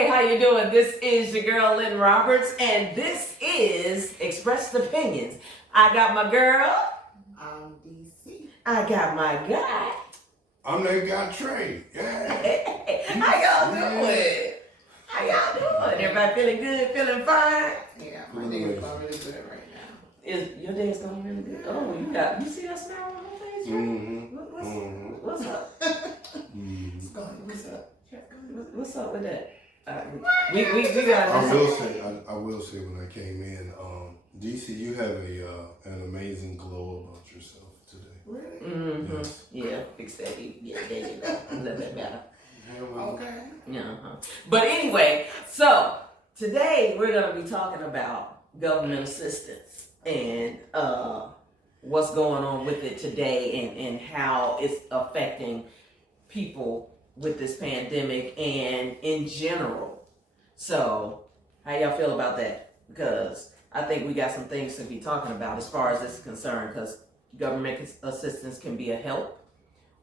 Hey, how you doing? This is your girl Lynn Roberts, and this is Expressed Opinions. I got my girl. I'm DC. I got my guy. I'm that guy Trey. Yeah. Hey, how y'all doing? How y'all doing? Everybody feeling good? Feeling fine? Yeah, my day is going really good right now. Is your day's going really good? Oh, you see that smile on my face? What's up? What's up? What's up with that? We got. I will say when I came in, DC, you have an amazing glow about yourself today. Really? Mm-hmm. Yes. Yeah, except there you go. A little bit better. Okay. Uh-huh. But anyway, so today we're going to be talking about government assistance and what's going on with it today and how it's affecting people with this pandemic and in general. So how y'all feel about that? Because I think we got some things to be talking about as far as this is concerned, because government assistance can be a help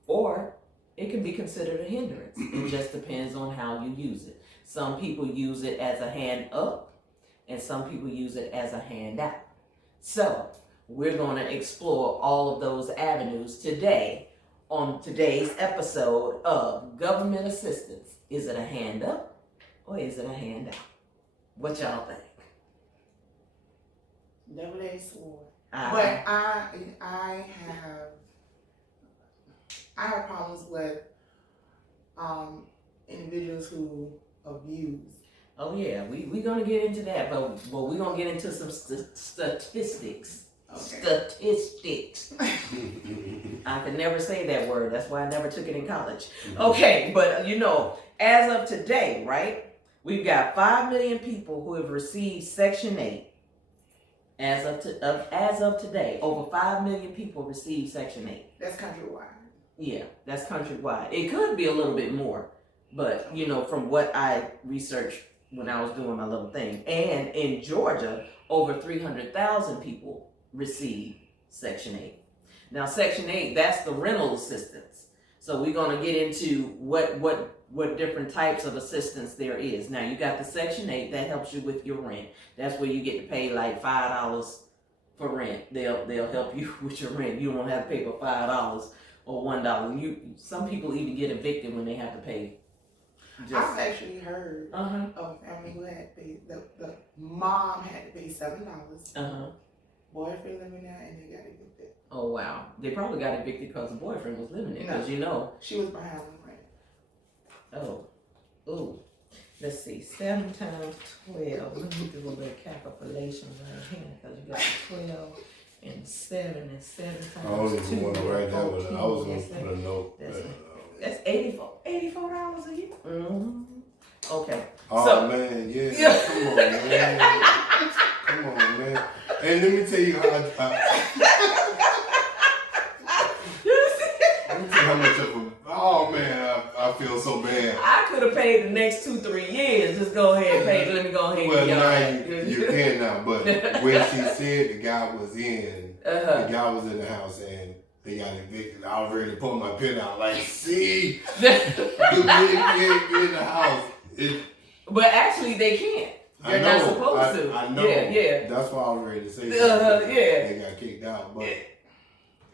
or it can be considered a hindrance. It just depends on how you use it. Some people use it as a hand up and some people use it as a hand out. So we're going to explore all of those avenues today on today's episode of Government Assistance. Is it a hand up or is it a hand out? What y'all think? Double-edged sword. But I have problems with individuals who abuse. Oh yeah, we're gonna get into that, but we're gonna get into some statistics. Okay. Statistics. I could never say that word. That's why I never took it in college. Okay, but as of today, right? We've got 5 million people who have received Section 8. As of today, over 5 million people received Section 8. That's countrywide. Yeah, that's countrywide. It could be a little bit more, but from what I researched when I was doing my little thing, and in Georgia, over 300,000 people received Section 8. Now, Section 8, that's the rental assistance. So we're gonna get into what different types of assistance there is. Now, you got the Section 8 that helps you with your rent. That's where you get to pay like $5 for rent. They'll help you with your rent. You don't have to pay for $5 or $1. Some people even get evicted when they have to pay. I've actually heard of a family who had to pay, the mom had to pay $7. Boyfriend living there and they got evicted. Oh wow. They probably got evicted because the boyfriend was living there. Because she was behind on rent. Oh. Let's see. 7 times 12. Let me do a little calculation right here. Because you got 12 and 7 and 7 times 2. I was going to write that one. I was going to put a note. That's $84 a year. Mm-hmm. Okay. Oh man, yeah. Come on, man. Come on, man. And let me tell you how much of a. Oh man, I feel so bad. I could have paid the next 2-3 years. Just go ahead and pay. Let me go ahead. Well, now you can now. But when she said the guy was in, the guy was in the house and they got evicted, I was ready to pull my pen out. Like, see, you can't get in the house. But actually, they can't. They're not supposed to. I know. Yeah. That's why I was ready to say that. They got kicked out, but.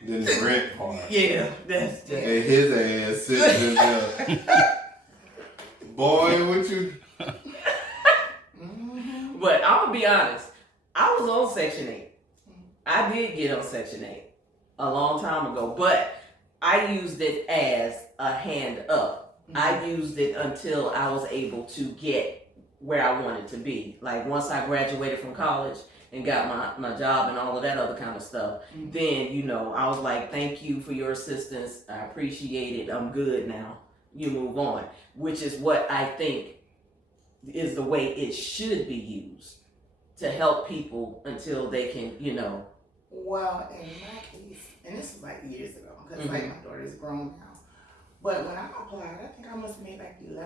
Then the rent part. Yeah, that's just. And his ass sitting in there. Boy, what you. But I'm going to be honest. I was on Section 8. I did get on Section 8 a long time ago, but I used it as a hand up. I used it until I was able to get where I wanted to be. Like once I graduated from college and got my job and all of that other kind of stuff, then, I was like, thank you for your assistance. I appreciate it. I'm good now. You move on, which is what I think is the way it should be used to help people until they can, Well, in my case, and this was like years ago, because like my daughter is grown now, but when I applied, I think I must have made like $11.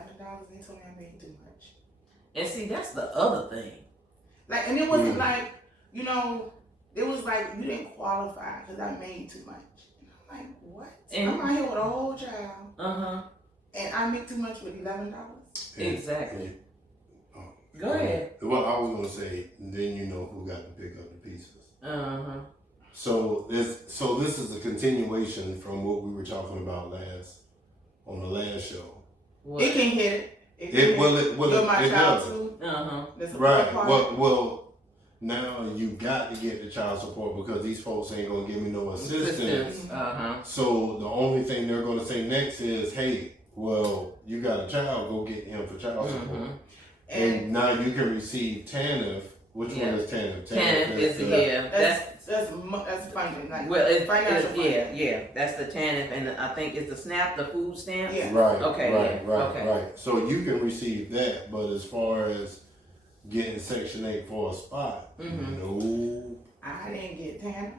They told me I made too much. And see, that's the other thing. Like, and it wasn't like, it was like you didn't qualify because I made too much. And I'm like, what? And I'm out here with a whole child. And I make too much with $11. Exactly. Go ahead. Well, I was gonna say, then you know who got to pick up the pieces. So this is a continuation from what we were talking about on the last show. What? It can hit it. It does. Too. Right. Well, now you got to get the child support because these folks ain't gonna give me no assistance. So the only thing they're gonna say next is, hey, well, you got a child, go get him for child support. And now you can receive TANF. Which one is TANF? TANF is that's funding. Like, well, it's financial yeah. That's the TANF, and I think it's the SNAP, the food stamps. Yeah. Right. Okay. Right. So you can receive that, but as far as getting Section 8 for a spot, no. I didn't get TANF.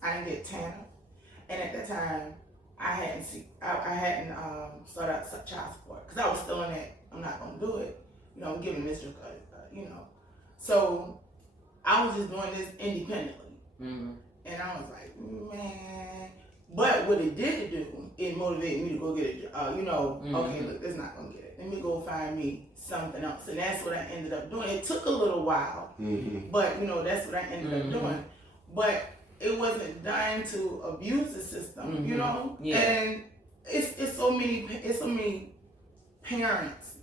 I didn't get TANF, and at that time, I hadn't started out child support because I was still in that. I'm not gonna do it. I'm giving this, So I was just doing this independently, and I was like, man. But what it did do, it motivated me to go get a job. Okay, look, it's not gonna get it. Let me go find me something else, and that's what I ended up doing. It took a little while, but that's what I ended up doing. But it wasn't done to abuse the system, And it's so many parents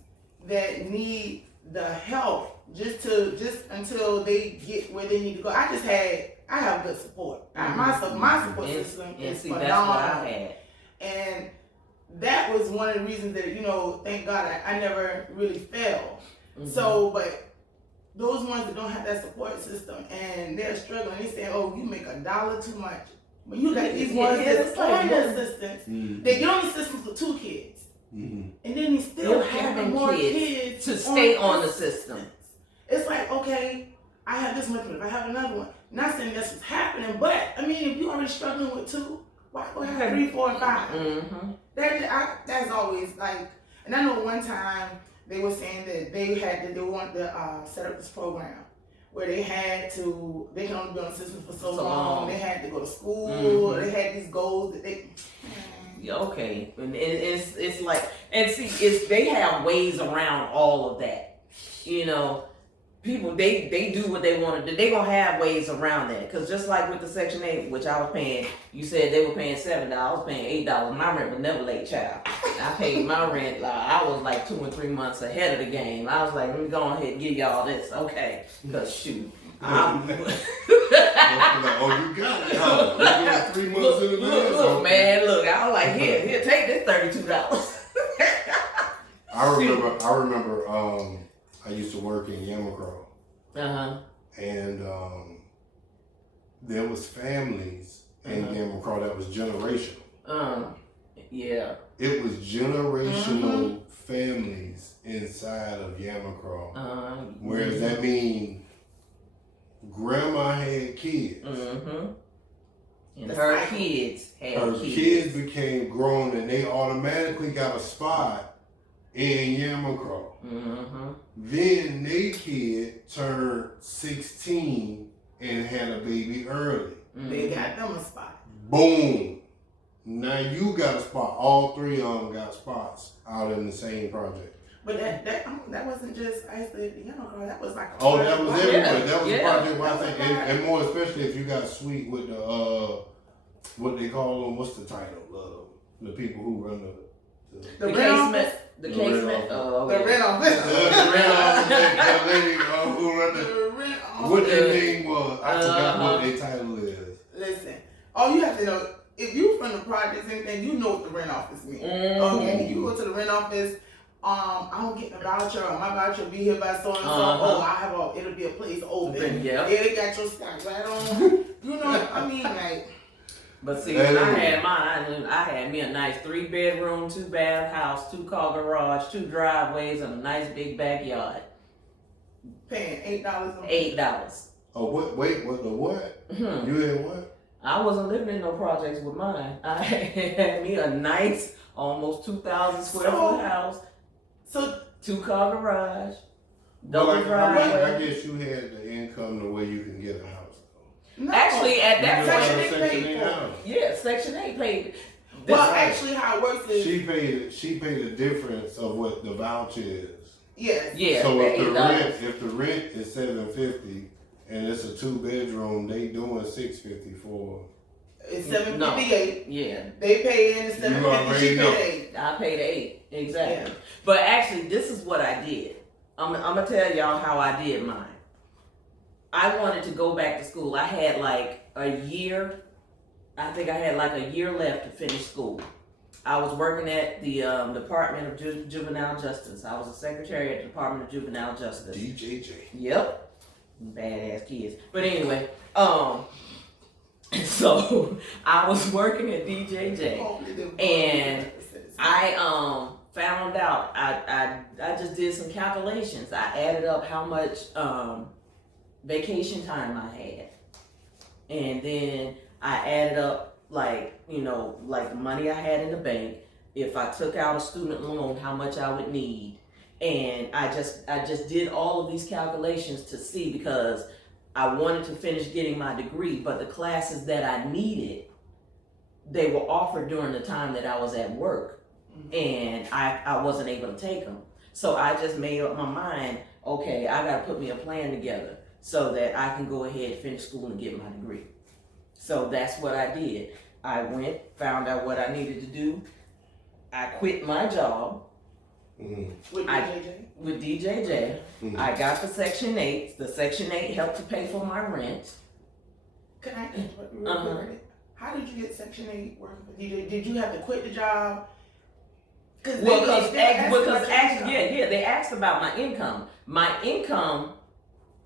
that need the help just until they get where they need to go. I have good support. My support system is phenomenal. That's what I had. And that was one of the reasons that, thank God I never really failed. So, but those ones that don't have that support system and they're struggling, they say, oh, you make $1 too much. But you got these ones that's on the assistance. They get on the assistance for 2 kids. And then they still having more kids to stay on the system. It's like, okay, I have this much, but I have another one. Not saying that's what's happening, but I mean, if you're already struggling with 2, why go have 3, 4, and 5? That's always like. And I know one time they were saying that they wanted to set up this program where they can only be on the system for so long. They had to go to school. They had these goals that they. Okay, and it's like, and see, they have ways around all of that. People they do what they want to do. They gonna have ways around that, because just like with the Section 8, which I was paying, you said they were paying $7. I was paying $8. My rent was never late, child. I paid my rent. I was like 2 or 3 months ahead of the game. I was like, let me go ahead and give y'all this, okay? Because shoot. Oh, you got it. Huh? You got 3 months in advance. Look, man, look. I was like, here, take this $32. I remember. I used to work in Yamacraw. And there was families in Yamacraw that was generational. Yeah. It was generational families inside of Yamacraw. Whereas that means grandma had kids. And her kids had Her kids became grown and they automatically got a spot in Yamacraw. Then their kid turned 16 and had a baby early. They got them a spot. Boom. Now you got a spot. All 3 of them got spots out in the same project. But that wasn't just isolated to Yamacraw. That was like that was everywhere. That was a project where I think, and more especially if you got sweet with the what they call them. What's the title? The people who run the rent office. The casement. The rent office. The lady who run the rent office. What their name was. I forgot what their title is. Listen, all you have to know, if you from the projects, anything, you know what the rent office means. Okay, you go to the rent office. I don't get a voucher, or my voucher will be here by so and so. It'll be a place open. Yeah, they got your stock right on. I mean, like. But see, when I had mine, I had me a nice 3-bedroom, 2-bath house, 2-car garage, 2 driveways, and a nice big backyard. Paying $8 $8. Oh, wait, what the what? You had what? I wasn't living in no projects with mine. I had me a nice, almost 2,000 square foot house. So 2-car garage, double driveway. I guess you had the income the way you can get a house. No. Actually, at that Section 8 paid for it. Yeah, Section 8 paid. Well, actually, how it works is she paid the difference of what the voucher is. Yes. Yeah. So the $8. if the rent is $750 and it's a 2-bedroom, they doing $650 for. It's $758. Yeah. They pay in the $750. She paid $8. I paid $8. Exactly. Yeah. But actually, this is what I did. I'm gonna tell y'all how I did mine. I wanted to go back to school. I had like a year. I think I had like a year left to finish school. I was working at the Department of Juvenile Justice. I was a secretary at the Department of Juvenile Justice. DJJ. Yep. Badass kids. But anyway, so I was working at DJJ, and I found out I just did some calculations. I added up how much vacation time I had, and then I added up like the money I had in the bank. If I took out a student loan, how much I would need. And I just did all of these calculations to see, because I wanted to finish getting my degree, but the classes that I needed, they were offered during the time that I was at work, and I wasn't able to take them. So I just made up my mind, okay, I gotta put me a plan together so that I can go ahead, finish school, and get my degree. So that's what I did. I went, found out what I needed to do. I quit my job. With DJJ? With DJJ. I got the Section 8. The Section 8 helped to pay for my rent. Can I interrupt you real quick? How did you get Section 8 working for DJ? Did you have to quit the job? Because they asked about my income. My income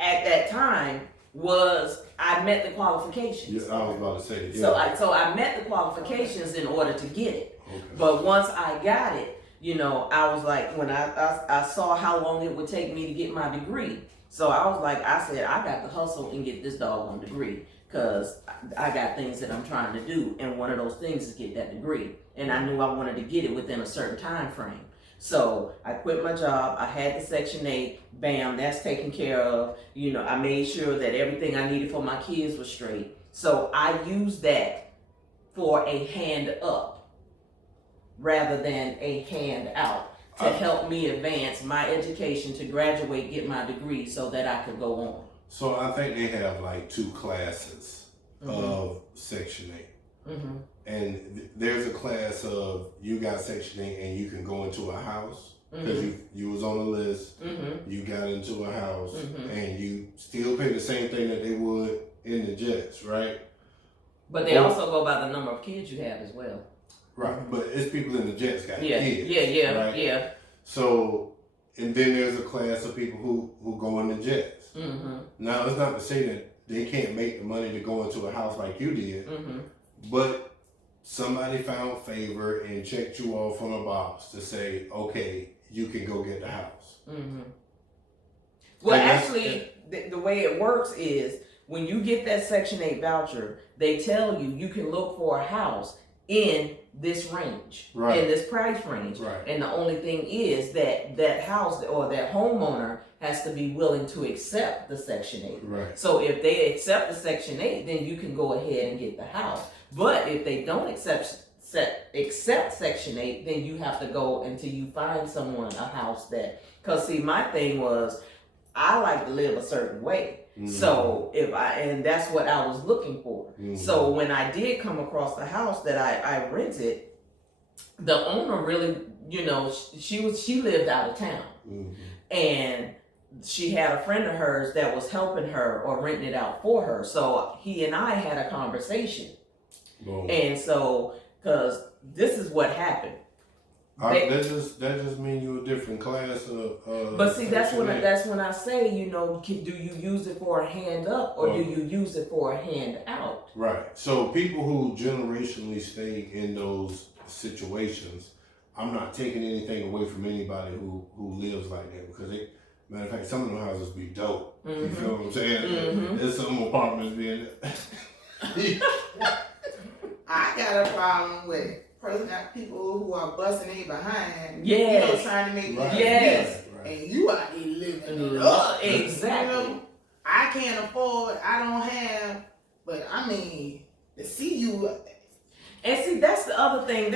at that time was, I met the qualifications. Yeah, I was about to say. Yeah. So I met the qualifications in order to get it. Okay. But once I got it, I was like, when I saw how long it would take me to get my degree. So I said, I got to hustle and get this doggone degree, because I got things that I'm trying to do, and one of those things is get that degree. And I knew I wanted to get it within a certain time frame. So I quit my job. I had the Section 8. Bam, that's taken care of. I made sure that everything I needed for my kids was straight. So I used that for a hand up rather than a hand out to help me advance my education, to graduate, get my degree so that I could go on. So I think they have like 2 classes of Section 8. And there's a class of, you got Section 8 and you can go into a house, because you was on the list, you got into a house, and you still pay the same thing that they would in the Jets, right? But they also go by the number of kids you have as well. Right, but it's people in the Jets got kids. Right? Yeah. So, and then there's a class of people who go in the Jets. Now, it's not to say that they can't make the money to go into a house like you did, but somebody found favor and checked you off on a box to say, okay, you can go get the house. Well, actually, the way it works is, when you get that Section 8 voucher, they tell you can look for a house in this range, in this price range. And the only thing is that house or that homeowner has to be willing to accept the Section 8. So if they accept the Section 8, then you can go ahead and get the house. But if they don't accept Section 8, then you have to go until you find someone a house that, because see, my thing was, I like to live a certain way. So and that's what I was looking for. So when I did come across the house that I rented, the owner really, she lived out of town, and she had a friend of hers that was helping her or renting it out for her. So he and I had a conversation, and so, because this is what happened. That just means you're a different class of. But see, that's when I say, do you use it for a hand up or do you use it for a hand out? Right. So people who generationally stay in those situations, I'm not taking anything away from anybody who lives like that, because matter of fact, some of them houses be dope. You feel what I'm saying? There's some apartments being. I got a problem with people who are busting it behind, trying to make and you out there living it up. Exactly. I can't afford, I don't have, but I mean, to see you. And see, that's the other thing.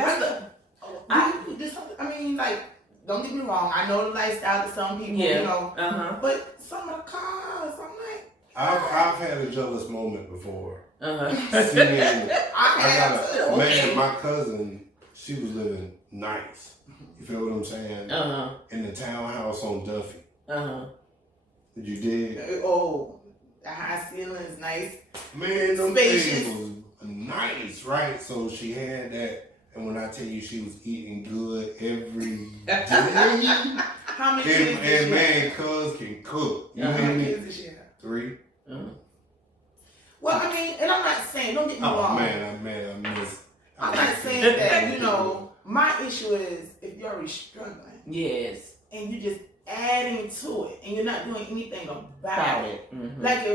don't get me wrong. I know the lifestyle to some people, Yeah. you know, but some of the cars, I'm like, I've had a jealous moment before. I Man, my cousin, she was living nice. You feel what I'm saying? In the townhouse on Duffy. You did? Oh, the high ceilings, nice. Man, them Spacious. things was nice, right? So she had that. And when I tell you she was eating good every day, How many kids did and man, cuz can cook. You How hear many me? kids did she have? 3. Well, I mean, and I'm not saying, don't get me wrong. I miss. I'm not saying that, you know, my issue is if you're already struggling. Yes. And you're just adding to it and you're not doing anything about it. Like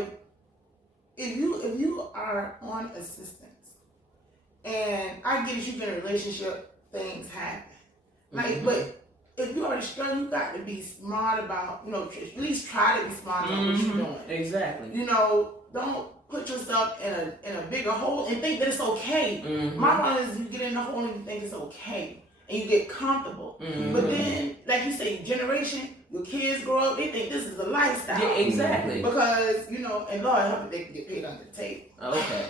if you are on assistance, and I get it, you've been in a relationship, things happen. Like, but if you already struggling, you got to be smart about, you know, at least try to be smart about what you're doing. Exactly. You know, don't put yourself in a bigger hole and think that it's okay. My problem is you get in the hole and you think it's okay. And you get comfortable. But then, like you say, generation, your kids grow up, they think this is a lifestyle. Yeah, exactly. Because, you know, and Lord help they can get paid under the table. Okay.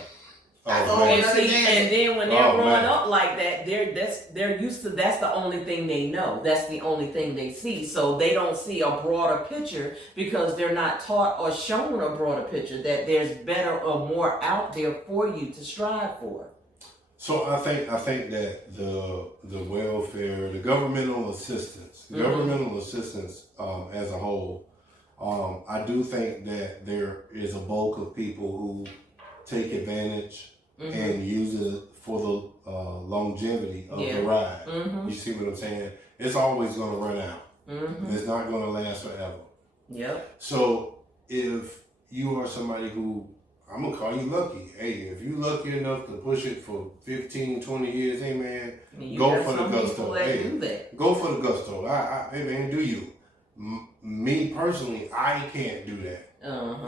And then when they're growing up like that, they're used to that's the only thing they know. That's the only thing they see. So they don't see a broader picture because they're not taught or shown a broader picture that there's better or more out there for you to strive for. So I think that the welfare, the governmental assistance, as a whole, I do think that there is a bulk of people who take advantage and use it for the longevity of the ride. You see what I'm saying? It's always going to run out. It's not going to last forever. Yep. So if you are somebody who, I'm going to call you lucky. Hey, if you lucky enough to push it for 15, 20 years, hey man, go for the gusto. Hey, go for the gusto. Hey man, do you? Me personally, I can't do that.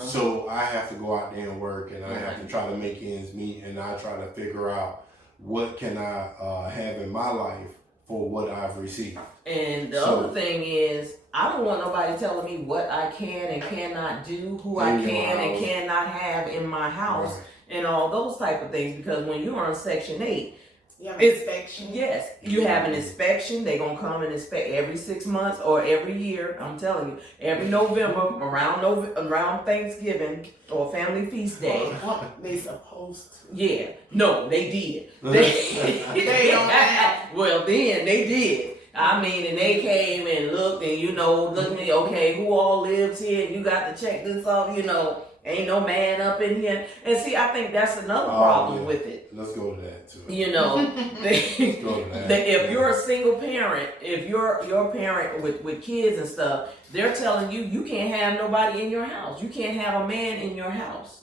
So I have to go out there and work, and I have to try to make ends meet, and I try to figure out what can I have in my life for what I've received. And the other thing is, I don't want nobody telling me what I can and cannot do, who I can and cannot have in my house, and all those type of things. Because when you're on Section 8, you have an inspection. Yes, you have an inspection. They're going to come and inspect every 6 months or every year. I'm telling you, every November, around Thanksgiving or Family Feast Day. They supposed to. Yeah. No, they did. They don't have. Well, then they did. I mean, and they came and looked and, you know, looked at me, okay, who all lives here? You got to check this off, you know. Ain't no man up in here. And see, I think that's another problem with it. Let's go to that too. You know, if you're a single parent, if you're your parent with kids and stuff, they're telling you you can't have nobody in your house. You can't have a man in your house.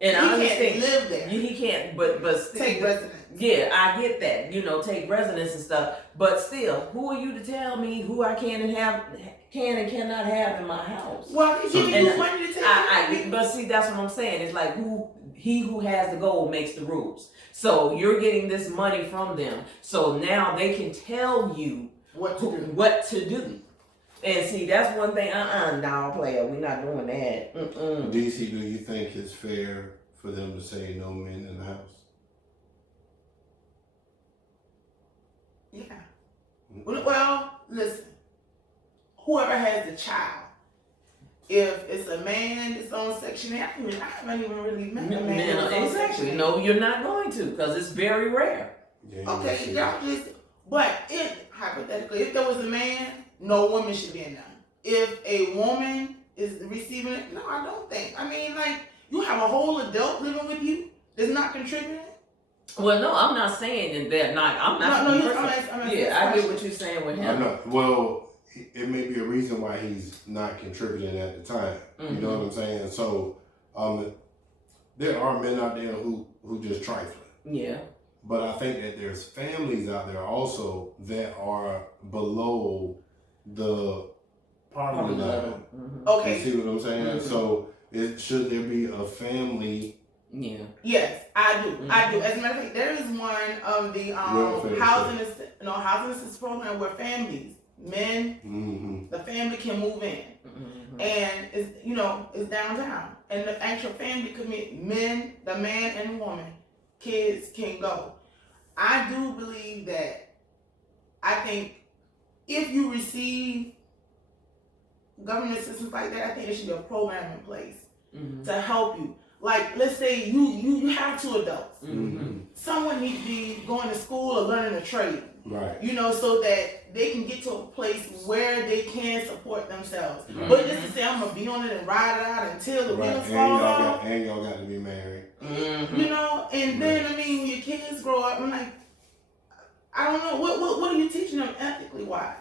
And I understand can't live there. He can't, but take residence. Yeah, I get that. You know, take residence and stuff. But still, who are you to tell me who I can and cannot have in my house? Well, they give you money to take. But see, that's what I'm saying. It's like he who has the gold makes the rules. So you're getting this money from them. So now they can tell you what to do. And see, that's one thing. No, player, we're not doing that. DC, do you think it's fair for them to say no men in the house? Yeah. Well, listen. Whoever has the child, if it's a man that's on Section 8, I haven't even really met a man that's on Section 8. No, you're not going to, because it's very rare. Yeah, okay, y'all just. But hypothetically, if there was a man, no woman should be in there. If a woman is receiving it, no, I don't think. I mean, like, you have a whole adult living with you that's not contributing. Well, no, I'm not saying that they're not. I'm not. No, I get what you're saying with him. Well, it may be a reason why he's not contributing at the time. You know what I'm saying? So, there are men out there who just trifling. Yeah. But I think that there's families out there also that are below the poverty level. Okay. You see what I'm saying? So, should there be a family? Yeah. Yes, I do. I do. As a matter of fact, there is one of the housing assistance program where families men, the family can move in. And it's downtown. And the actual family commit, the man and the woman, kids can go. I do believe that, I think if you receive government assistance like that, I think there should be a program in place to help you. Like, let's say you have 2 adults. Someone needs to be going to school or learning a trade. Right. So that they can get to a place where they can support themselves. But just to say, I'm going to be on it and ride it out until the wheels fall off. And y'all got to be married. And then, I mean, when your kids grow up, I'm like, I don't know, what are you teaching them ethically wise?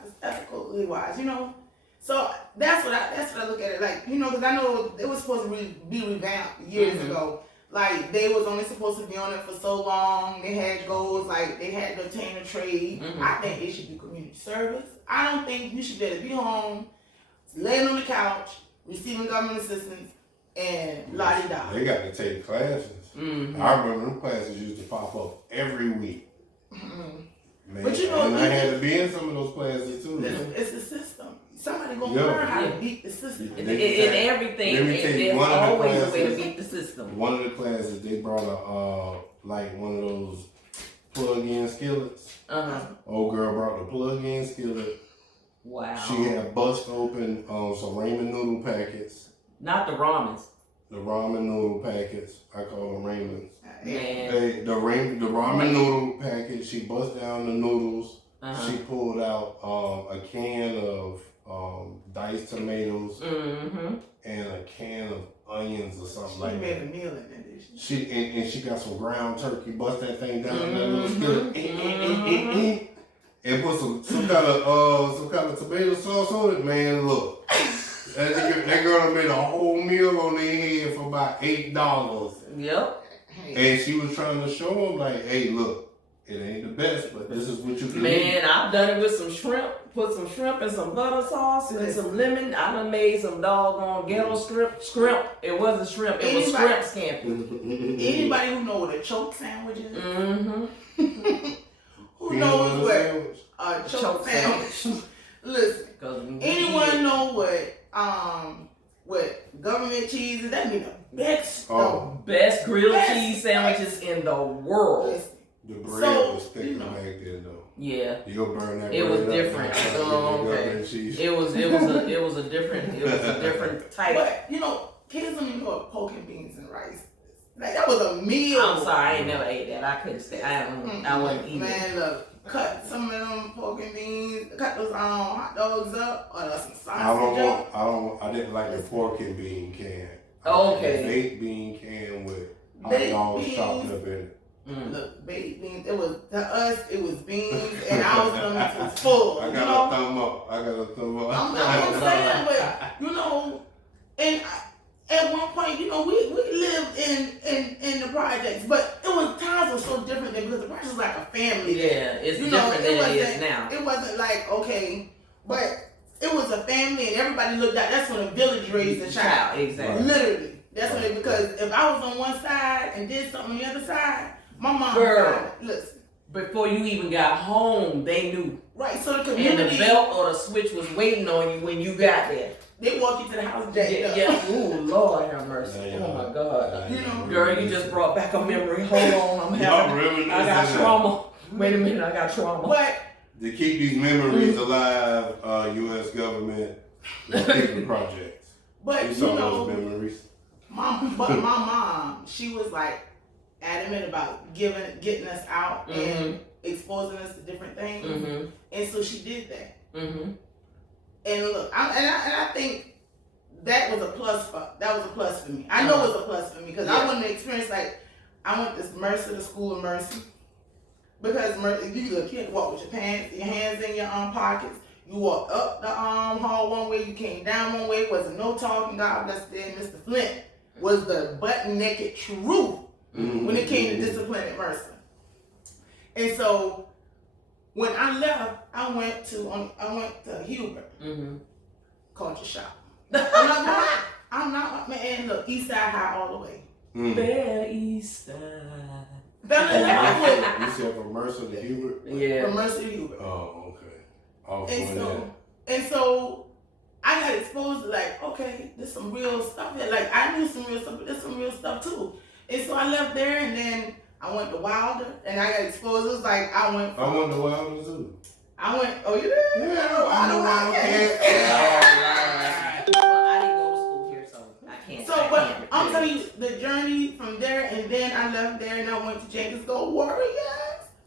So that's what I look at it like, because I know it was supposed to be revamped years ago. Like, they was only supposed to be on it for so long. They had goals, like they had to obtain a trade. I think they should do community service. I don't think you should be able to be home, laying on the couch, receiving government assistance, and la-di-da. They got to take classes. I remember them classes used to pop up every week. Man, But and I had to be in some of those classes too. It's the system. Somebody gonna learn how to beat the system. In everything, there's always a way to beat the system. One of the classes, they brought like one of those plug-in skillets. Old girl brought the plug-in skillet. Wow. She had bust open some ramen noodle packets. Not the ramens. The ramen noodle packets. I call them ramens. Man. The ramen noodle packet. She bust down the noodles. She pulled out a can of diced tomatoes and a can of onions or something like that. She made a meal in there, did she? And she got some ground turkey. Bust that thing down in that little skillet. And put some kind of tomato sauce on it. Man, look, that girl done made a whole meal on their head for about $8. Yep. And she was trying to show them like, hey, look. It ain't the best, but this is what you can Man, I've done it with some shrimp. Put some shrimp and some butter sauce and some lemon. I done made some doggone ghetto shrimp. It wasn't shrimp. It was shrimp scampi. Anybody who know what a choke sandwich is? Who Peanut knows what sandwich? a choke sandwich? Listen, anyone know what government cheese is? That means the best. Best grilled cheese sandwiches in the world. Listen. The bread was thicker back then, though. Yeah. You'll burn that. It was bread different. Okay. It was a different type. But kids don't even know what pork and beans and rice. Like, that was a meal. I'm sorry, I ain't never ate that. I couldn't say I wasn't eating. Man, look, cut some of them pork and beans, cut those hot dogs up, or some sausage I didn't like the pork and bean can. Okay. Baked bean can with hot dogs chopped up in it. Look, baked beans. It was to us. It was beans, and our stomachs was full. I got a thumb up. I'm saying, but and at one point, we lived in the projects, but it was times were so different then because the projects was like a family. Yeah, it's different than it is now. It wasn't like but it was a family, and everybody looked out. That's when a village raised a child. Exactly. Literally, that's when because if I was on one side and did something on the other side. My mom, listen. Before you even got home, they knew. Right, so the community. And the belt or the switch was waiting on you when you got there. They walk you to the house jacked up. Yeah, ooh, Lord have mercy. Oh my God. Girl, you just brought back a memory. Hold on, I got trauma. Wait a minute, I got trauma. But to keep these memories alive, U.S. government is keeping projects. But you saw those memories. My mom, she was like adamant about getting us out and exposing us to different things, and so she did that. And look, I think that was a plus for me. I know it was a plus for me because I wouldn't experience I went to school of Mercy, because you had to walk with your hands in your pockets. You walked up the hall one way, you came down one way. Wasn't no talking. God bless them. Mr. Flint was the butt-naked truth when it came to discipline at Mercy. And so when I left, I went to Hubert Culture Shop. I'm not man. Look, East Side High all the way. Fair East Side. You said from Mercer to Hubert? Yeah. From Mercer to Hubert. Oh, okay. And so I got exposed to like, okay, there's some real stuff here. Like I knew some real stuff, but there's some real stuff too. And so I left there, and then I went to Wilder, and I got exposed. It was like I went to Wilder too. Oh, you did? Yeah, I know Wilder. Well, I didn't go to school here, so I can't. But I'm telling you, the journey from there, and then I left there, and I went to Jenkins Go Warriors.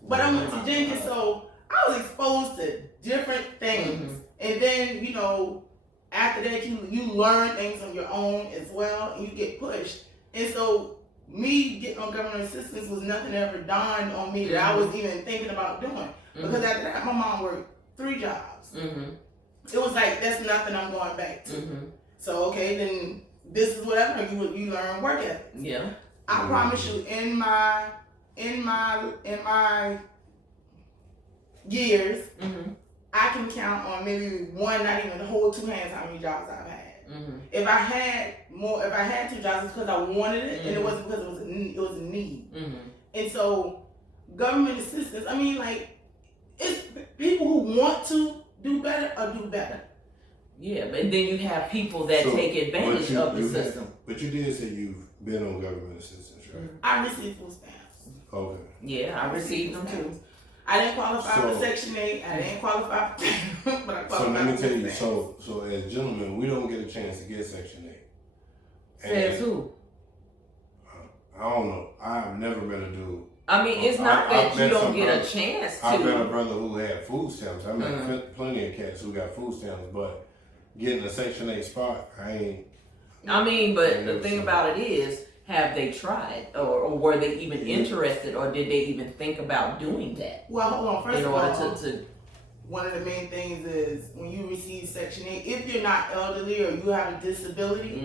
But I went to Jenkins, so I was exposed to different things. And then, you know, after that, you learn things on your own as well, and you get pushed. And so me getting on government assistance was nothing that ever dawned on me that I was even thinking about doing. Because after that, my mom worked 3 jobs. It was like, that's nothing I'm going back to. So, okay, then this is whatever, you learn work ethics. Yeah. I promise you, in my years, I can count on maybe one, not even the whole 2 hands, how many jobs I've had. If I had 2 jobs, it's because I wanted it, and it wasn't because it was a need. And so, government assistance, I mean, like, it's people who want to do better or do better. Yeah, but then you have people that take advantage of the system. But you did say you've been on government assistance, right? I received food stamps. Okay. Yeah, I received them too. I didn't qualify for Section 8. I didn't qualify for but I qualified. So let me tell you, so as gentlemen, we don't get a chance to get Section 8. Says who? I don't know. I've never been a dude. I mean, it's not that you don't get a chance to. I met a brother who had food stamps. I met plenty of cats who got food stamps, but getting a Section 8 spot, I ain't. I mean, but the thing about it is, have they tried, or were they even interested, or did they even think about doing that? Well, hold on. First in of order all, to one of the main things is when you receive Section 8, if you're not elderly or you have a disability,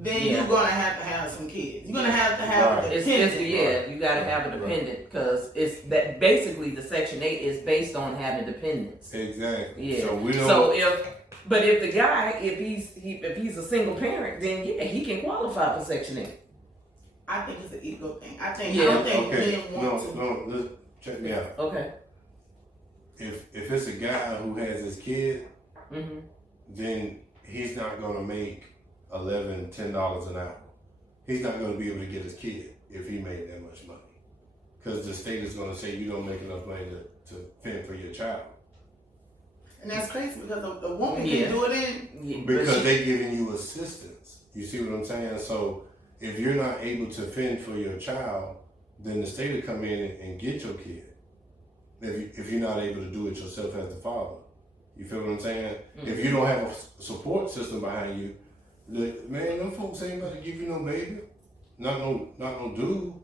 then you're gonna have some kids. You're gonna have to have a dependent. You gotta have a dependent, because it's that basically the Section 8 is based on having dependents. Exactly. Yeah. So we don't. So if the guy, if he's a single parent, then yeah, he can qualify for Section 8. I think it's an ego thing. I don't think men want to. No, check me out. Okay. If it's a guy who has his kid, then he's not gonna make $11, $10 an hour. He's not gonna be able to get his kid if he made that much money, because the state is gonna say you don't make enough money to fend for your child. And that's crazy, because the woman can do it because they're giving you assistance. You see what I'm saying? So if you're not able to fend for your child, then the state will come in and get your kid. If you're not able to do it yourself as the father. You feel what I'm saying? If you don't have a support system behind you, man, them folks ain't about to give you no baby. Not no dude.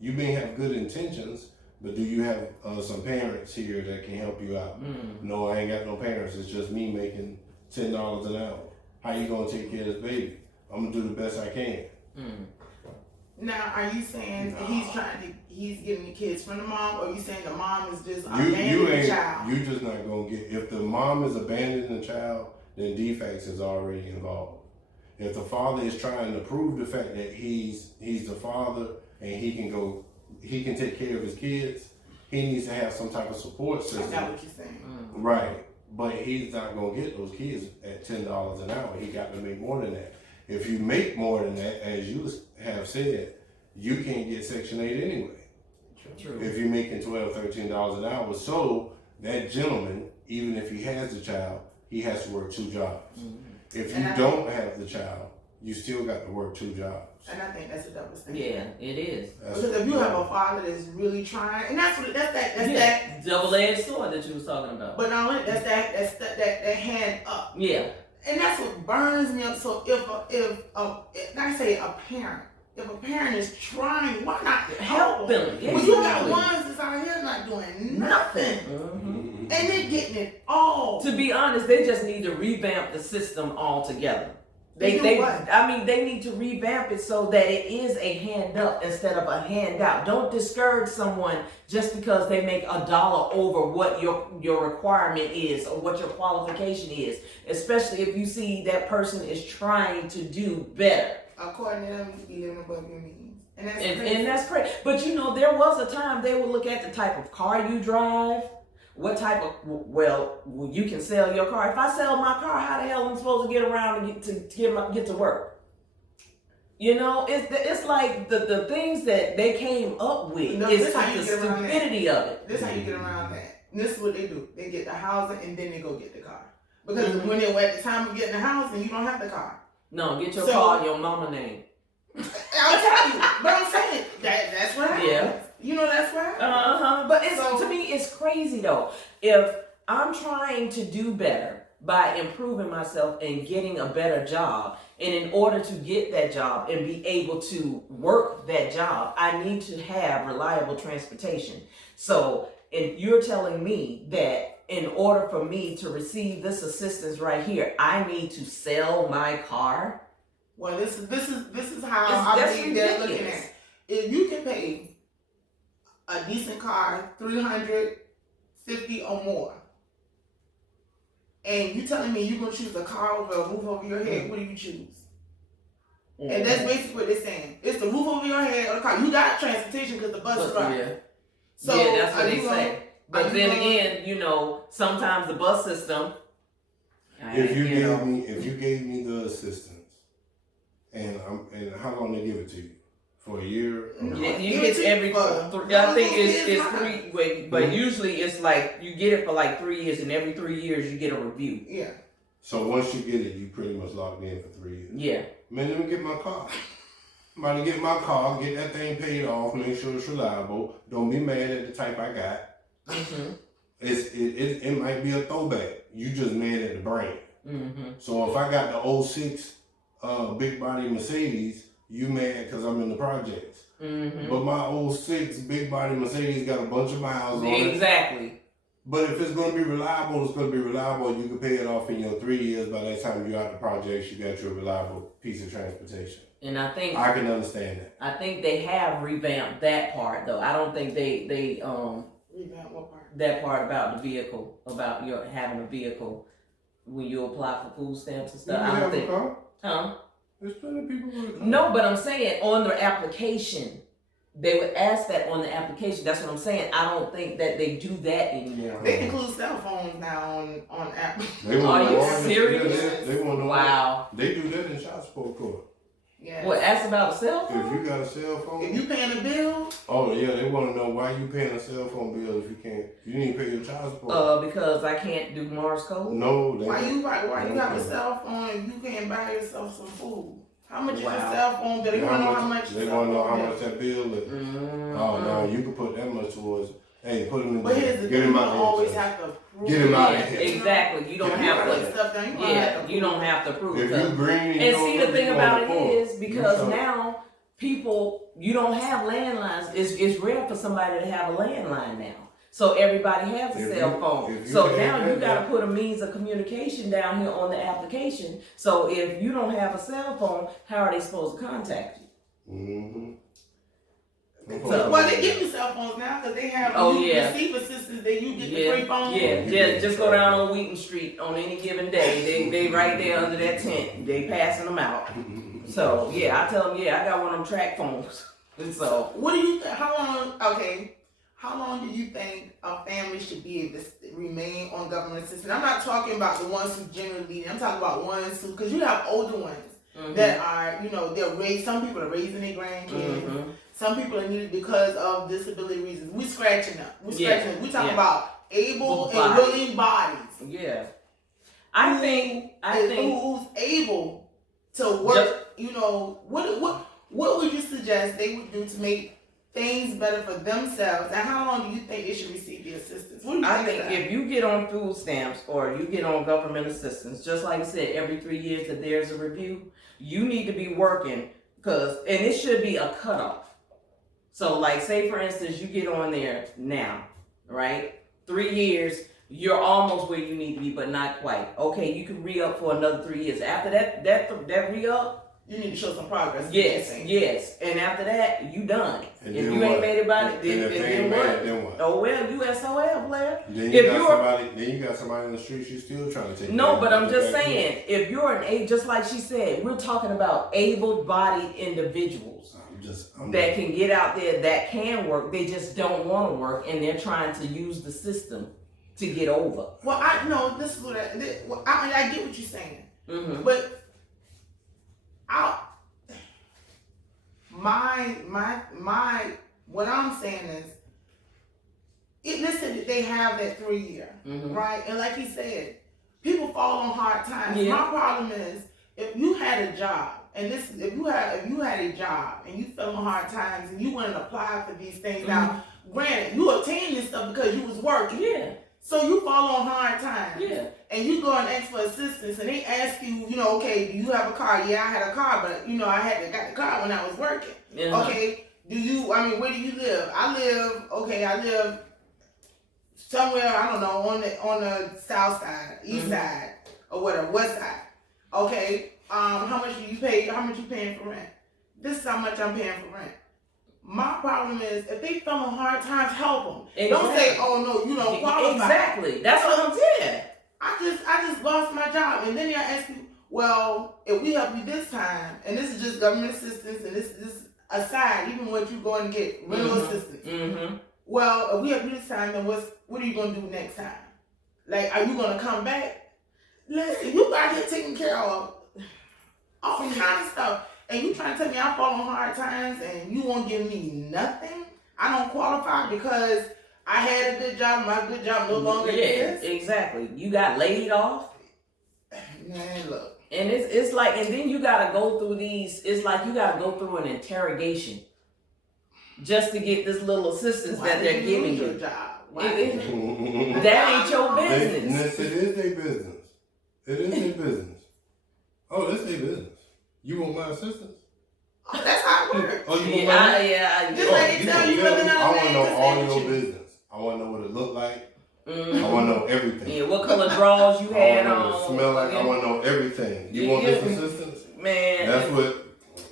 You may have good intentions, but do you have some parents here that can help you out? No, I ain't got no parents. It's just me making $10 an hour. How you gonna take care of this baby? I'm gonna do the best I can. Now, are you saying he's getting the kids from the mom, or are you saying the mom is just abandoning the child? You just not gonna get. If the mom is abandoning the child, then defects is already involved. If the father is trying to prove the fact that he's the father and he can take care of his kids, he needs to have some type of support system. Is that what you're saying? Right, but he's not gonna get those kids at $10 an hour. He got to make more than that. If you make more than that, as you have said, you can't get Section 8 anyway. True. If you're making $12, $13 an hour. So that gentleman, even if he has the child, he has to work 2 jobs. If you don't have the child, you still got to work 2 jobs. And I think that's a double standard. Yeah, it is. Because if you have a father that's really trying, and that's that double-edged sword that you was talking about. But not only that's that hand up. Yeah. And that's what burns me up. So if a parent is trying, why not help them? Yeah, well, you got ones that's out here not doing nothing. And they're getting it all. To be honest, they just need to revamp the system altogether. They need to revamp it so that it is a hand up instead of a handout. Don't discourage someone just because they make $1 over what your requirement is or what your qualification is, especially if you see that person is trying to do better. According to them, you be living above your means. And that's crazy. And that's crazy. But there was a time they would look at the type of car you drive, what type of, well, you can sell your car. If I sell my car, how the hell am I supposed to get around and get to work? You know, it's like the things that they came up with. No, it's like the stupidity of it. This is how you get around that. This is what they do. They get the housing and then they go get the car. Because when they're at the time of getting the housing, you don't have the car. No, get your car in your mama name. I'll tell you. But I'm saying that's what happens. Yeah. You know that's what happens. But to me, it's crazy though. If I'm trying to do better by improving myself and getting a better job, and in order to get that job and be able to work that job, I need to have reliable transportation. So, and you're telling me that in order for me to receive this assistance right here, I need to sell my car? Well, this is how I believe they're looking at it. If you can pay a decent car $350 or more, and you telling me you're gonna choose a car over a roof over your head, what do you choose? And that's basically what they're saying. It's the roof over your head or the car. You got transportation because the bus is running. Yeah. So yeah, that's what they say. But then again, you know, sometimes the bus system. If you gave me the assistance, and how long they give it to you? For a year? Yeah, you get every. I think it's 3. Wait, but usually it's like you get it for like 3 years, and every 3 years you get a review. Yeah. So once you get it, you pretty much locked in for 3 years. Yeah. Man, let me get my car. I'm about to get my car, get that thing paid off, make sure it's reliable. Don't be mad at the type I got. Mm-hmm. It might be a throwback. You just mad at the brand. Mm-hmm. So if I got the 06 big body Mercedes, you mad because I'm in the projects. Mm-hmm. But my 06 big body Mercedes got a bunch of miles on it. Exactly. But if it's going to be reliable, it's going to be reliable. You can pay it off in your 3 years. By that time you're out the projects, you got your reliable piece of transportation. And I think I can understand that. I think they have revamped that part though. I don't think they revamped what part? That part about the vehicle, about your having a vehicle when you apply for food stamps and stuff. I don't think. There's plenty of people with a car. No, but I'm saying on their application, they would ask that on the application. That's what I'm saying. I don't think that they do that anymore. They include cell phones now on app. Are you serious? They want to know. Wow. They do that in child support court. Yeah. What, ask about a cell phone? If you got a cell phone. If you paying a bill. Oh yeah, they want to know why you paying a cell phone bill if you can't. You need to pay your child support. Because I can't do Morse code. No. Why you have a cell phone if you can't buy yourself some food? How much is a cell phone bill? They want to know how much. They want to know how much that bill is. Mm-hmm. Oh no, you can put that much towards. Hey, put him in. But here's the thing: you always have to prove. Get him out of here. Exactly. You don't have to. Yeah, you don't have to prove if it. You green and see, the thing about it is because now people, you don't have landlines. It's rare for somebody to have a landline now. So everybody has a cell phone. So now you got to put a means of communication down here on the application. So if you don't have a cell phone, how are they supposed to contact you? Mm-hmm. Well, they give you cell phones now because they have receiver systems that you get the free phone. Yeah, just go down on Wheaton Street on any given day. They right there under that tent. They passing them out. So I tell them, I got one of them track phones. So what do you think? How long do you think a family should be able to remain on government assistance? I'm not talking about the ones who generally need it. I'm talking about ones who, because you have older ones that are, they're raised. Some people are raising their grandkids. Mm-hmm. Some people are needed because of disability reasons. We're scratching up. We're talking about able and willing bodies. Yeah. I think who's able to work. What would you suggest they would do to make things better for themselves, and how long do you think they should receive the assistance? What do you think? I think if you get on food stamps or you get on government assistance, just like I said, every 3 years that there's a review, you need to be working and it should be a cutoff. So like say for instance, you get on there now, right? 3 years, you're almost where you need to be, but not quite. Okay, you can re-up for another 3 years. After that re-up, you need to show some progress. Yes. And after that, you done. And if you ain't made it by it, then what? Oh well, you SOL player. Then you got somebody in the streets you still trying to take. No, but I'm just saying, if you're just like she said, we're talking about able-bodied individuals that can get out there, that can work. They just don't want to work, and they're trying to use the system to get over. Well, I know this is what I get what you're saying, Mm-hmm. but what I'm saying is, listen, they have that 3 year, right? And like he said, people fall on hard times. Yeah. My problem is, if you had a job, and if you had a job and you fell on hard times and you went and applied for these things. Now, granted, you obtained this stuff because you was working. Yeah. So you fall on hard times. Yeah. And you go and ask for assistance, and they ask you, okay, do you have a car? Yeah, I had a car, but I got the car when I was working. Yeah. Okay, where do you live? I live somewhere, I don't know, on the south side, east side, or whatever, west side. Okay, how much do you pay? How much you paying for rent? This is how much I'm paying for rent. My problem is, if they fell on hard times, help them. Exactly. Don't say, oh no, you don't qualify. Exactly. That's what I'm saying. I just lost my job, and then they'll ask you, well, if we help you this time, and this is just government assistance, and this aside, even when you go and get rental assistance. Mm-hmm. Well, if we help you this time, then what are you gonna do next time? Like, are you gonna come back? Listen, you got to get taken care of all kind of stuff, and you trying to tell me I fall on hard times, and you won't give me nothing? I don't qualify because I had a good job. My good job no longer exists. Exactly. You got laid off. Man, look. And it's like, and then you gotta go through these. It's like you gotta go through an interrogation just to get this little assistance that they're giving you. Job? That ain't your business. It is their business. It is their business. Oh, that's their business. You want my assistance? Oh, that's how it works. Oh, you want my Just like they tell you living I want to know all your your business. I want to know what it look like. I want to know everything. Yeah, what color drawers you had on. I want to know what it smell like. I want to know everything. You want this assistance? Man. That's what,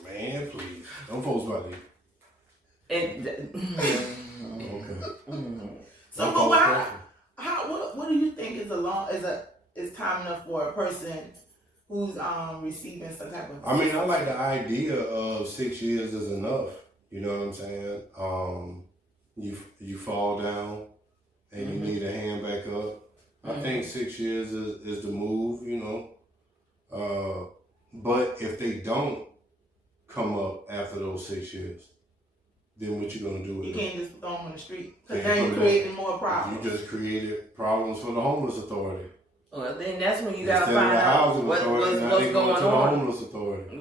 man, please. Don't post about it. Okay. So, but what do you think is time enough for a person who's receiving some type of? I mean, I like the idea of 6 years is enough. You know what I'm saying? You fall down and you need a hand back up. I think 6 years is the move. But if they don't come up after those 6 years, then what you gonna do with them? You can't just throw them on the street. Because then you're creating more problems. You just created problems for the homeless authority. Well, then that's when you gotta find out what's going on.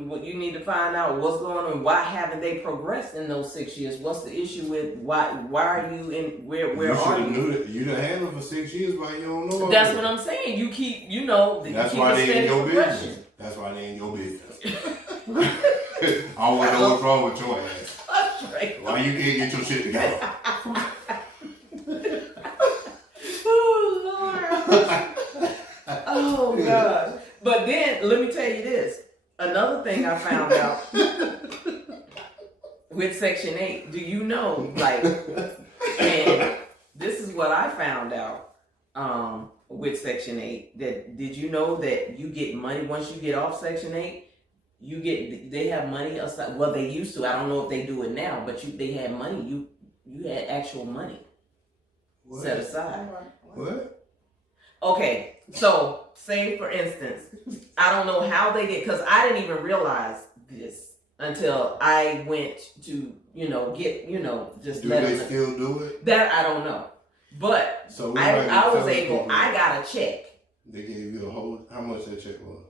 What you need to find out what's going on. Why haven't they progressed in those 6 years? What's the issue with why are you in where are you? Knew that. You done handled for 6 years, but you don't know. That's what I'm saying. You keep That's why they in your business. That's why they in your business. I want to know what's wrong with your ass. Right. Why you can't get your shit together? Oh Lord. Oh God. But then let me tell you this. Another thing I found out with Section 8, do you know, and this is what I found out with Section 8, that did you know that you get money once you get off Section 8? They have money aside. Well, they used to. I don't know if they do it now, but they had money. You had actual money set aside. What? Okay, so say for instance, I don't know how they did, because I didn't even realize this until I went to get just do let they them still do it? That I don't know, but so I was able. I got a check. They gave you how much that check was?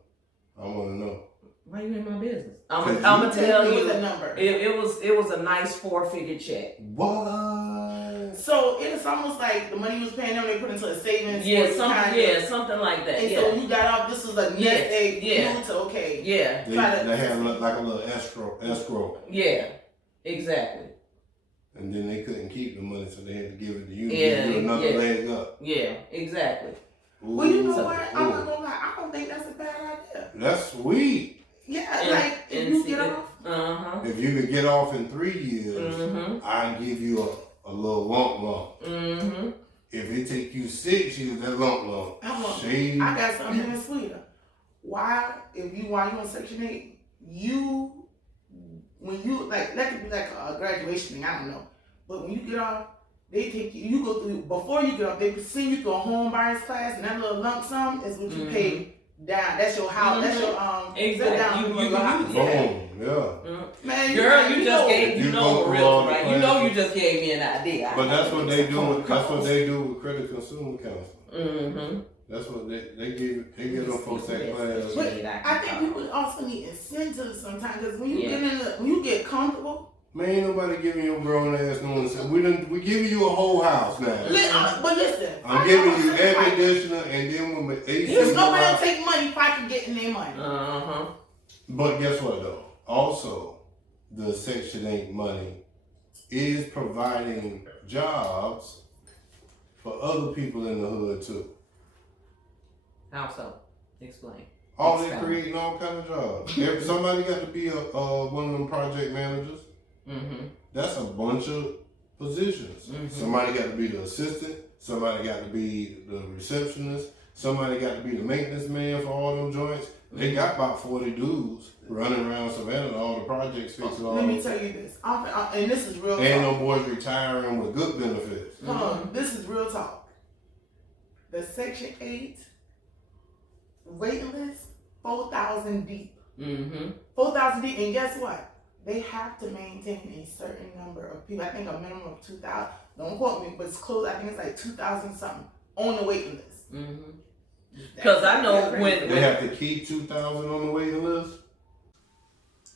I want to know. Why you in my business? I'm gonna tell you the number. It was a nice 4-figure check. What? So it's almost like the money you was paying them, they put into a savings. Something like that. And so you got off. This was a nest egg. Okay. Yeah. They had like a little escrow. Yeah. Exactly. And then they couldn't keep the money, so they had to give it to you. Yeah. Give another leg up. Yeah. Exactly. Ooh, well, you know what? I'm not gonna lie. I don't think that's a bad idea. That's sweet. Yeah, if you get off. If you could get off in 3 years, I'll give you a little lump. If it take you 6 years, that lump. I got something even sweeter. Why you on Section 8, when you that could be like a graduation thing, I don't know. But when you get off, they take you. You go through before you get up. They send you through a home buyers class, and that little lump sum is what you pay down. That's your house. That's your exactly. Down You house. Man, girl, you just gave you know real right. You know you just gave me an idea. But that's what they do. That's what they do with credit consumer counseling. That's what they give them folks that class. But I think people also need incentives sometimes because when you get comfortable. Man, ain't nobody giving your grown ass no incentive. We giving you a whole house now. But listen, I'm giving you air conditioner and then when my AC. There's nobody to take money if I can get in their money. But guess what though? Also, the Section 8 money is providing jobs for other people in the hood too. How so? Explain. They're creating all kind of jobs. Somebody got to be one of them project managers. That's a bunch of positions. Somebody got to be the assistant. Somebody got to be the receptionist. Somebody got to be the maintenance man for all them joints. They got about 40 dudes running around Savannah, all the projects fixing all. Let me tell you this, and this is real talk. Ain't no boys retiring with good benefits. Hold on, this is real talk. The Section 8 waiting list, 4,000 deep. 4,000 deep, and guess what? They have to maintain a certain number of people. I think a minimum of 2,000. Don't quote me, but it's close. I think it's like 2,000 something on the waiting list. Because I know when they have to keep 2,000 on the waiting list.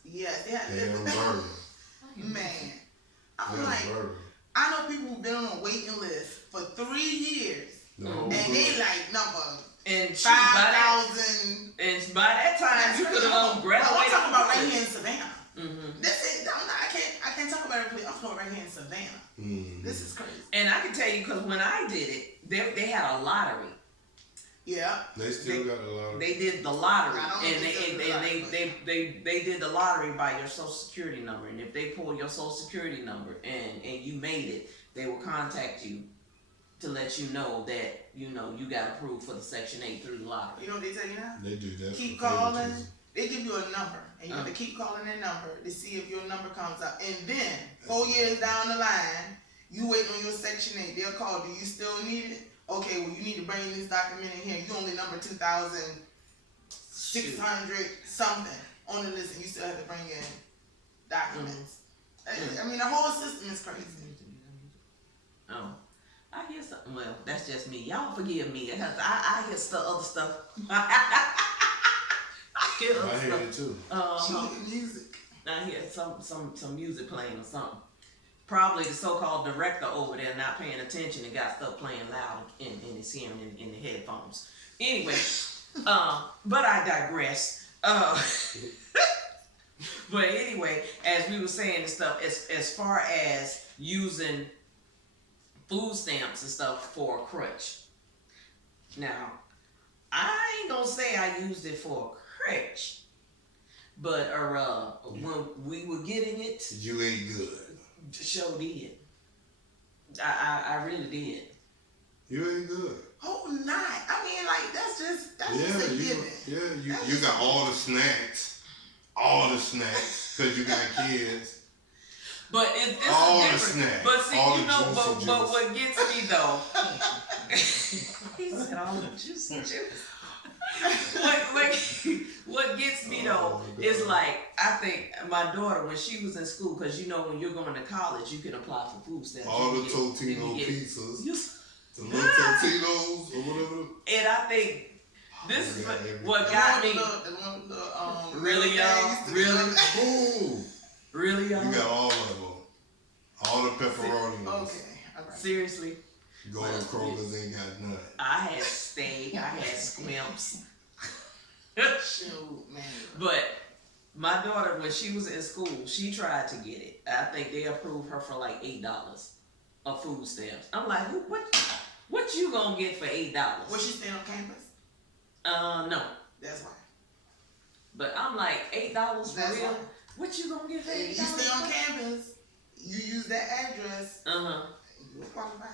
Yeah, Damn burger. Man, I'm like, I know people who've been on a waiting list for 3 years, and they like number. And 5,000. And by that time, you could have graduated. I'm talking about right here in Savannah. I can't talk about it. I'm talking about right here in Savannah. This is crazy. And I can tell you because when I did it, they had a lottery. Yeah. They still got the lottery. They did the lottery, and they did the lottery by your social security number. And if they pull your social security number and you made it, they will contact you to let you know that you got approved for the Section 8 through the lottery. You know what they tell you now? They do that. Keep calling. They give you a number, and you have to keep calling that number to see if your number comes up. And then 4 years down the line, you wait on your Section 8. They'll call. Do you still need it? Okay, well you need to bring this document in here. You only number 2,600 something on the list, and you still have to bring in documents. I mean, the whole system is crazy. Oh. I hear something. Well, that's just me. Y'all forgive me. I hear other stuff. I hear it too. Music. I hear some music playing or something. Probably the so-called director over there not paying attention and got stuff playing loud in his hearing in the headphones. Anyway, but I digress. But anyway, as we were saying and stuff, as far as using food stamps and stuff for a crutch. Now, I ain't gonna say I used it for a crutch, but when we were getting it, you ain't good. Sure did. I really did. You ain't good. Oh, not. I mean, like that's just a given. You got all the snacks, because you got kids. But it's all different. The snacks. But see, all but what gets me though, he said all the juice. What gets me though is like, I think my daughter, when she was in school, because when you're going to college, you can apply for food stamps. All the Totino pizzas, the little Totinos or whatever. And I think this is what got me. Really, y'all? Really? Ooh. Really, y'all? You got all of them. All the pepperonis. Okay. Seriously? Go to Kroger's, ain't got none. I had steak. I had squimps. Shoot, man. But my daughter, when she was in school, she tried to get it. I think they approved her for like $8 of food stamps. I'm like, what you gonna get for $8? Was she staying on campus? No. That's why. But I'm like, $8 for real? Why. What you gonna get for $8? If you stay on campus, you use that address. You will qualify.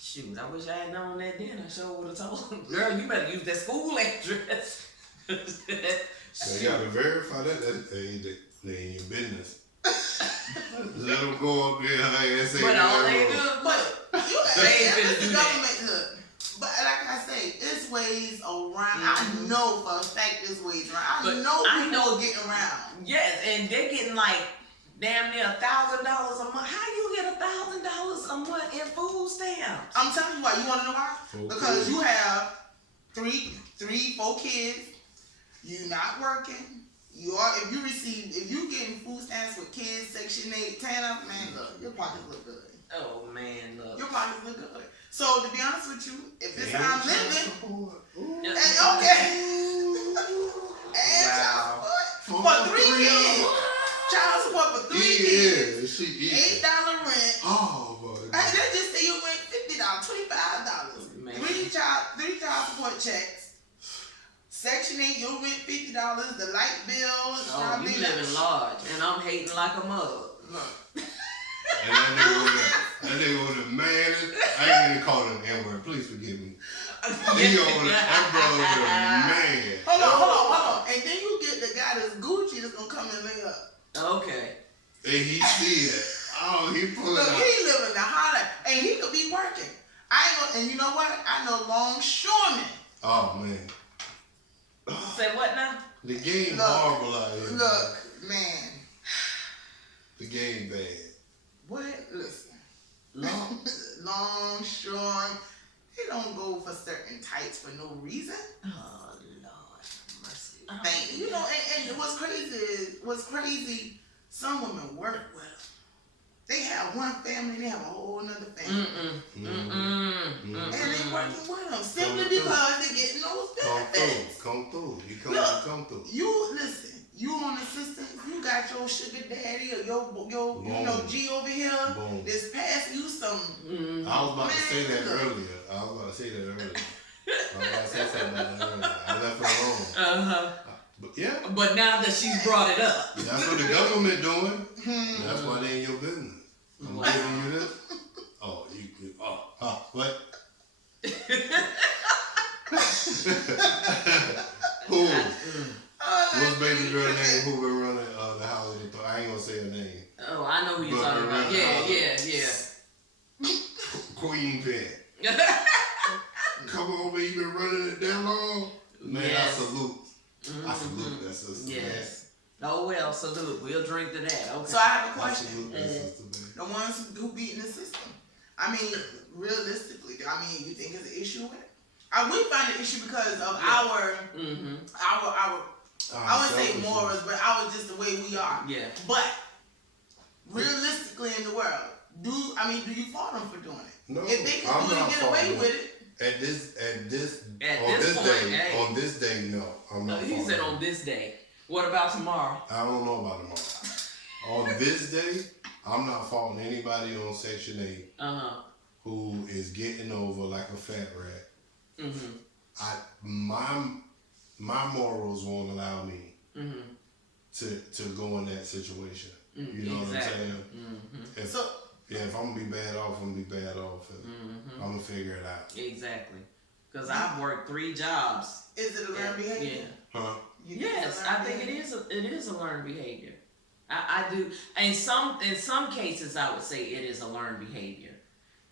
Shoot, I wish I had known that then. I sure would have told them, girl, you better use that school address. So you gotta verify that ain't your business. Let them go up there and say But all they do, they ain't finna do that. Look, but like I say, it's ways around. I know for a fact there's ways around. I know getting around. Yes, and they're getting like damn near $1,000 a month. How you get $1,000 a month in food stamps? I'm telling you why. You want to know why? Because you have 4 kids. You're not working. If you getting food stamps with kids, Section 8, TANF, man, look, your pockets look good. Oh man, look. Your pockets look good. So to be honest with you, if this how I'm living, and and wow. child support for 3 kids. Child support for 3 kids. $8 rent. Oh boy. Hey, they just say you went $50, $25. 3 child support checks. Section 8, you went $50. The light bill. Oh, you living large, and I'm hating like a mug. And that nigga was the man. I ain't even call him N-word. Please forgive me. That brother was a man. Hold on. And then you get the guy that's Gucci that's gonna come and lay up. Okay. And he still. He pulling Look, up. he living the high life, and he could be working. And you know what? I know longshoremen. Oh man. Say what now? The game horrible out here. Look, man. The game bad. What? Listen. Longshore. They don't go for certain types for no reason. Oh Lord, mercy. And what's crazy, some women work with them. They have one family, they have a whole nother family. And they working with them simply because they're getting those benefits. Come through. Come through. You listen. You on assistance, you got your sugar daddy or your G over here. Boom. That's passing you some. I was about to say that earlier. I was about to say something about that earlier. I left it alone. But yeah. But now that she's brought it up. That's what the government doing. That's why they in your business. I'm giving you this. Oh, what? Who? What's baby girl name who been running the house? I ain't gonna say her name. Oh, I know who you're talking about. Yeah. Queen Pen. Come on, man, you been running it that long? Man, yes. I salute. I salute that sister. Yes. Man. Oh well, salute. We'll drink to that. Okay. So I have a question. I salute that sister, man. The ones who beating the system. I mean, realistically, you think there's an issue with it? We find an issue because of our I wouldn't say morals, but just the way we are. Yeah. But realistically, in the world, do you fault them for doing it? No, if they can do it and get away with it. On this day, no. I'm not. He said on this day. What about tomorrow? I don't know about tomorrow. On this day, I'm not faulting anybody on Section 8 who is getting over like a fat rat. My morals won't allow me to go in that situation. You know what I'm saying? If I'm gonna be bad off, I'm gonna be bad off. I'm gonna figure it out. Exactly. Because I've worked 3 jobs. Is it a learned behavior? Yeah. Huh? Yes, I think it is a learned behavior. I do. In some cases, I would say it is a learned behavior.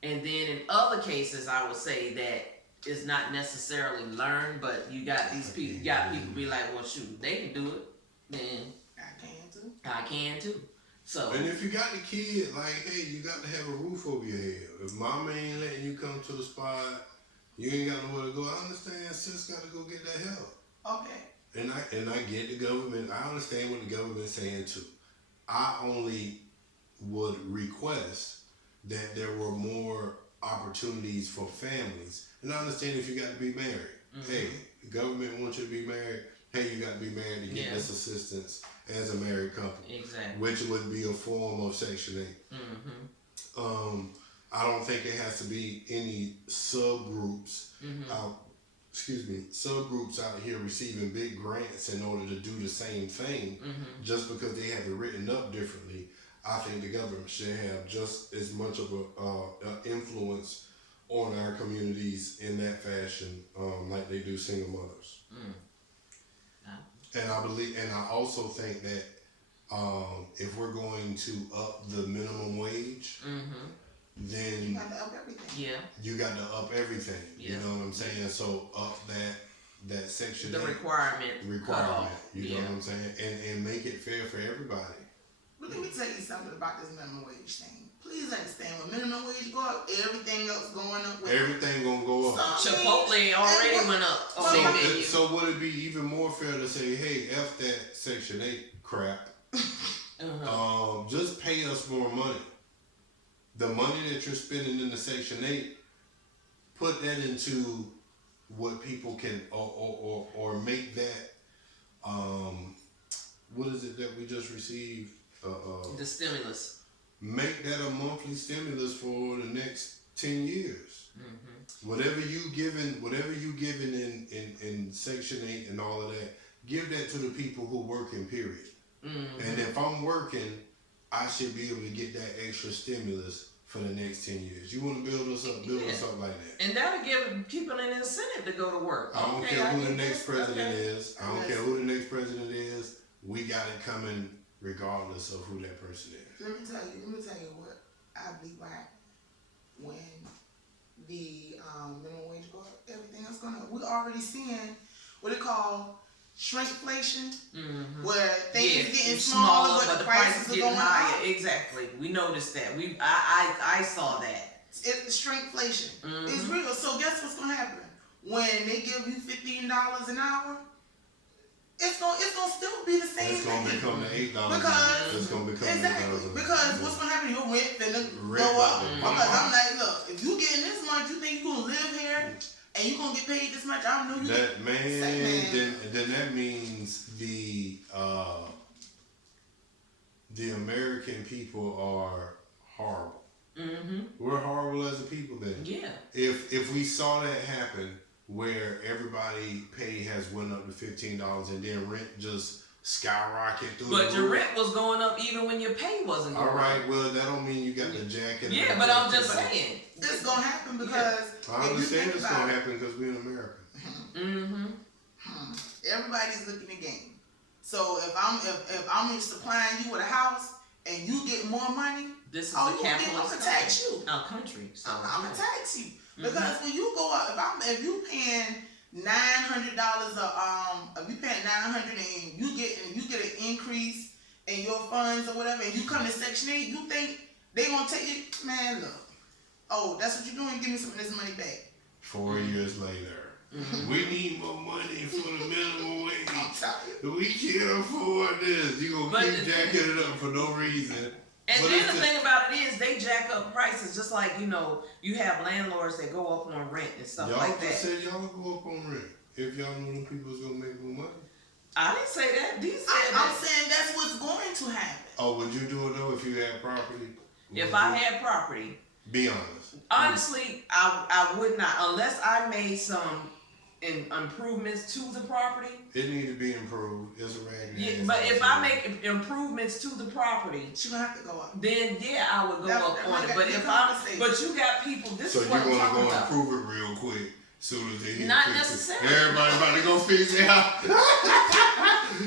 And then in other cases, I would say that it's not necessarily learned, but you got these people. You got people be like, well, shoot, they can do it. Then I can too. So. And if you got the kid, like, hey, you got to have a roof over your head. If mama ain't letting you come to the spot, you ain't got nowhere to go. I understand. Sis got to go get that help. Okay. And I get the government. I understand what the government's saying too. I only would request that there were more opportunities for families. And I understand if you got to be married. Hey, the government wants you to be married. Hey, you got to be married to get this assistance as a married couple. Exactly. Which would be a form of Section 8. I don't think it has to be any subgroups subgroups out here receiving big grants in order to do the same thing just because they have it written up differently. I think the government should have just as much of an influence on our communities in that fashion, like they do single mothers. And I also think that if we're going to up the minimum wage, then You got to up everything. Yeah. you got to up everything. Yeah. You know what I'm saying? So up that section. The 8 requirement. You know what I'm saying? And make it fair for everybody. But let me tell you something about this minimum wage thing. Please understand, when minimum wage go up, everything else going up with Everything gonna go up. Chipotle already went up. So would it be even more fair to say, hey, F that Section 8 crap. Just pay us more money. The money that you're spending in the Section 8, put that into what people can, or make that, what is it that we just received? The stimulus. Make that a monthly stimulus for the next 10 years. Whatever you giving in Section 8 and all of that, give that to the people who working, period. And if I'm working, I should be able to get that extra stimulus for the next 10 years. You want to build us up like that. And that'll give people an incentive to go to work. I don't care who the next president is. I don't care who the next president is. We got it coming regardless of who that person is. Let me tell you what I believe will happen when the minimum wage go up. Everything else going up. We're already seeing what they call shrinkflation, where things getting smaller, but the prices are going higher. up. Exactly. We noticed that. I saw that. It's shrinkflation. It's real. So guess what's gonna happen when they give you $15 an hour? It's gonna still be the same. It's gonna become the $8. Because it's gonna become exactly $8. because what's gonna happen? Your rent finna go up. Because I'm like, look, if you getting this much, you think you gonna live here and you gonna get paid this much? I don't know you. That then that means the American people are horrible. We're horrible as a people then. Yeah. If we saw that happen, where everybody pay has went up to $15 and then rent just skyrocket through. But your rent was going up even when your pay wasn't going up. All right, well that don't mean you got the jacket. Yeah, but I'm just saying. It's gonna happen because I understand it's gonna happen because we're in America. Everybody's looking at game. So if I'm supplying you with a house and you get more money, this is a capitalist I'm gonna tax you. Our country. So I'm gonna tax you. Because when you go up, if you paying $900 if you paying $900 and you get an increase in your funds or whatever, and you come to Section 8, you think they gonna take you? Man, look. Oh, that's what you're doing. Give me some of this money back. 4 years later, we need more money for the minimum wage. I'm telling you. We can't afford this. You gonna keep jacking it up for no reason. And then the thing about it is they jack up prices just like, you have landlords that go up on rent and stuff like that. Y'all said y'all go up on rent if y'all knew them people was going to make more money. I didn't say that. I'm saying that's what's going to happen. Oh, would you do it though if you had property? If I had property. Be honest. Honestly, I would not unless I made some improvements to the property. It need to be improved. It's a raggedy. But if I make improvements to the property, you're gonna have to go up. Then I would go up on it. But but you got people. This is what I'm talking about. So you want to go improve it real quick, soon as they hit. Not necessarily. Everybody about to go fix it out.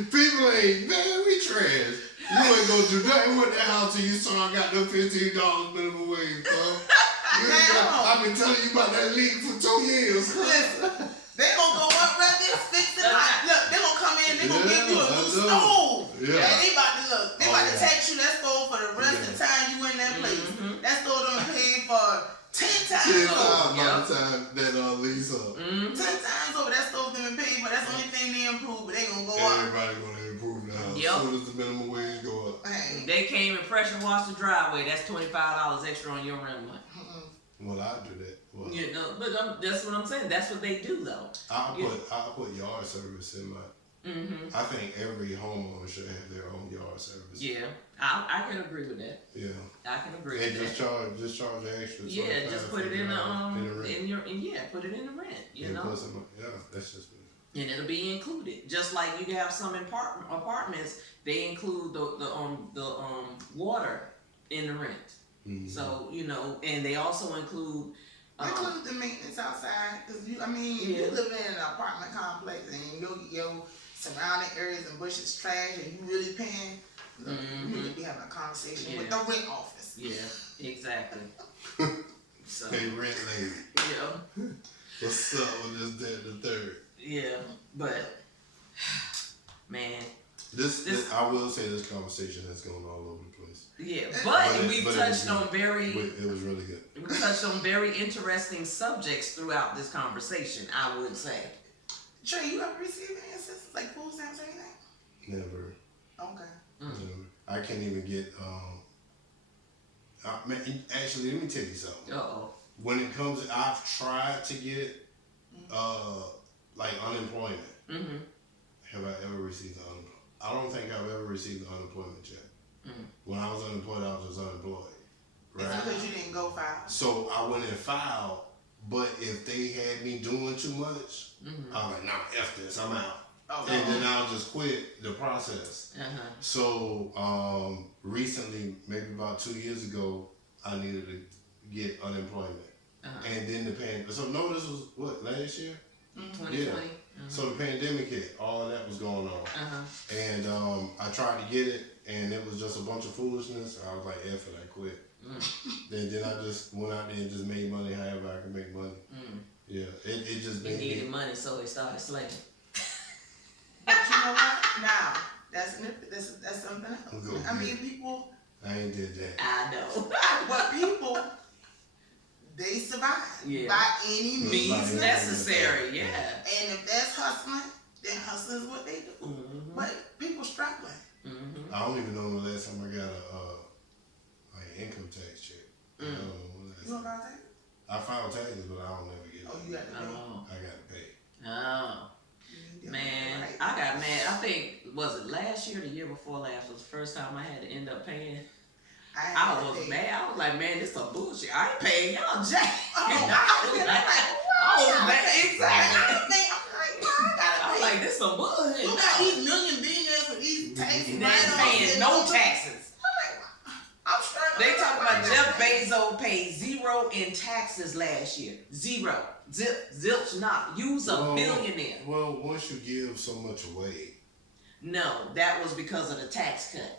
People ain't, man, we trash. You ain't gonna do nothing with that house till you saw I got them $15 minimum wage, bro. I've been telling you about that leak for 2 years. Listen. They gonna go up right there, fix it. Look, they gonna come in, they gonna give you a new stove. Yeah. And they about to tax you that stove for the rest of the time you in that place. That stove done paid for 10 times over. By the time that lease up. 10 times over, that stove done paid for. That's the only thing they improve, but they gonna go up. Everybody gonna improve now. As soon as the minimum wage go up. Hey. They came and pressure washed the driveway. That's $25 extra on your rent money. Well, I do that. Well, but that's what I'm saying. That's what they do, though. I'll put yard service in my. I think every homeowner should have their own yard service. Yeah, I can agree with that. Yeah, I can agree with that. And just charge the extra. Yeah, just put it in the put it in the rent. You know. That's just. And it'll be included, just like you have some apartments. They include the water in the rent. So and they also include. Include the maintenance outside, because you live in an apartment complex and your surrounding areas and bushes trash, and you really paying Look, we need to be having a conversation with the rent office. Yeah, exactly. So, hey, rent lady. Yeah. What's up with this, that, the third? Yeah, but man, this I will say this conversation has gone all over the place. Yeah, but we've touched on it was really good. We touched on very interesting subjects throughout this conversation, I would say. Trey, you ever received any assistance, like food stamps or anything? Never. Okay. Never. I can't even get. Actually, let me tell you something. When it comes, I've tried to get like unemployment. Have I ever received unemployment? I don't think I've ever received an unemployment check. When I was unemployed, I was just unemployed. Right? It's because you didn't go file. So I went and filed, but if they had me doing too much, I was like, nah, F this, I'm out. And then I'll just quit the process. So recently, maybe about 2 years ago, I needed to get unemployment. And then the pandemic. So no, this was what, last year? 2020. Yeah. So the pandemic hit. All of that was going on. And I tried to get it, and it was just a bunch of foolishness. I was like, F it, I quit. Then I just went out there and just made money however I could make money. Yeah, it just made needed money, so it started slaving. But you know what? Now, that's something else. I mean, people... I ain't did that. I know. But people, they survive by any means necessary. Yeah. And if that's hustling, then hustling is what they do. But people struggling. I don't even know the last time I got an income tax check. I don't know when last You know about that? I filed taxes, but I don't ever get it. Oh, you got to pay. I got to pay. Man, I got mad. I think, was it last year or the year before last was the first time I had to end up paying. I was mad. I was like, man, this is some bullshit. I ain't paying y'all jack. I was mad. Exactly. I was like, this some bullshit. You got these million billionaires with these taxes. They ain't paying no taxes. I'm struggling. They talking about Jeff Bezos paid 0 in taxes last year. 0. Zilch not. You's a billionaire. Well, once you give so much away. No, that was because of the tax cut.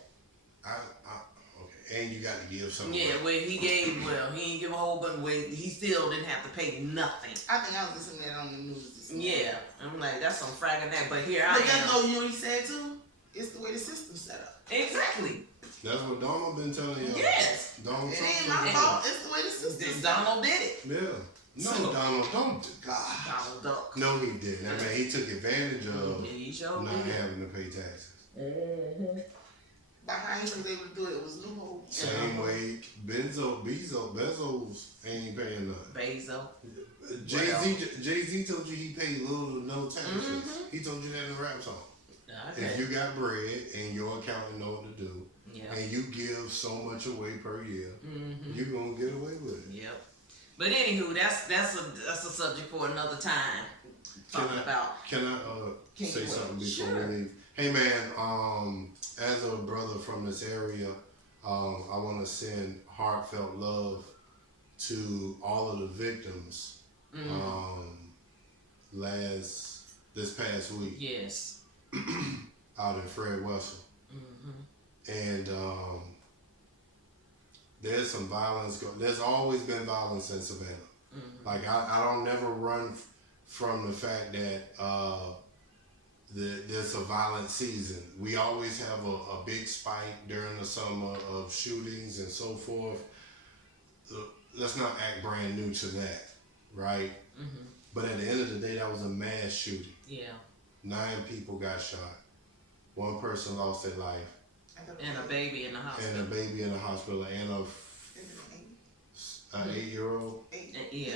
Okay, and you got to give something away. Yeah, he didn't give a whole bunch away. He still didn't have to pay nothing. I think I was listening to that on the news this morning. Yeah, I'm like, that's some fragging that. But here I am. But that's what you know he said too? It's the way the system's set up. Exactly. That's what Donald been telling you. Yes. Donald it ain't my fault. It's the way the system's set up. Donald did it. Yeah. No, Donald, don't. God. Donald Duck. No, he didn't. I mean, he took advantage of not having to pay taxes. By how he was able to do it, it was loophole. Same way Bezos ain't paying nothing. Bezos. Jay-Z told you he paid little to no taxes. He told you that in the rap song. Okay. If you got bread and your accountant know what to do, and you give so much away per year, you're gonna get away with it. Yep. But anywho, that's a subject for another time. Can I say something before we leave? Hey man, as a brother from this area, I want to send heartfelt love to all of the victims. This past week. Yes. Out in Fred Wesley. And there's some violence. There's always been violence in Savannah. Like I don't never run from the fact that there's a violent season. We always have a big spike during the summer of shootings and so forth. Let's not act brand new to that, right? But at the end of the day, that was a mass shooting. Yeah. 9 people got shot. 1 person lost their life. And a baby in the hospital. And a baby in the hospital. And an 8-year-old. Yeah.